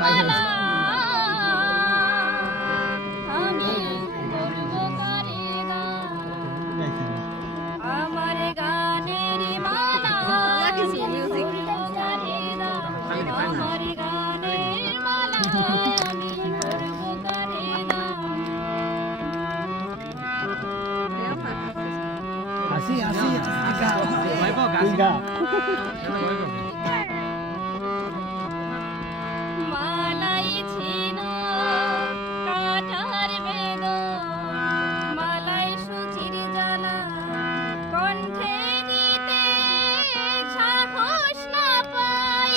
মালা আমি করব কারে গান আমার গানের মালা আমি করব কারে গান আমার গানের মালা আমি করব কারে গান আসি গা মালাই ছিল কাটার বেদন মালাই সুচির জ্বালা কণ্ঠে দিতে সাহস না পাই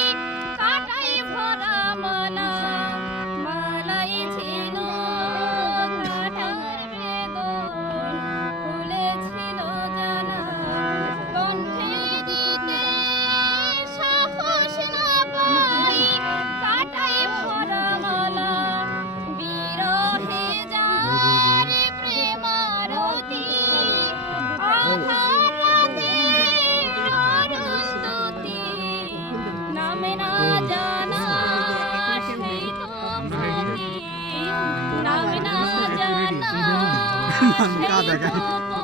কাটাই ভরা মালা মালাই ছিল কাটার বেদন ফুলে ছিল জ্বালা কণ্ঠে দিতে সাহস না পাই কাটাই ভরা মালা বিরহে যার প্রেমারতি আধার রাতে অরুন্ধতি নামে না জানা সেই তো প্রতি নামে না জানা সেই তো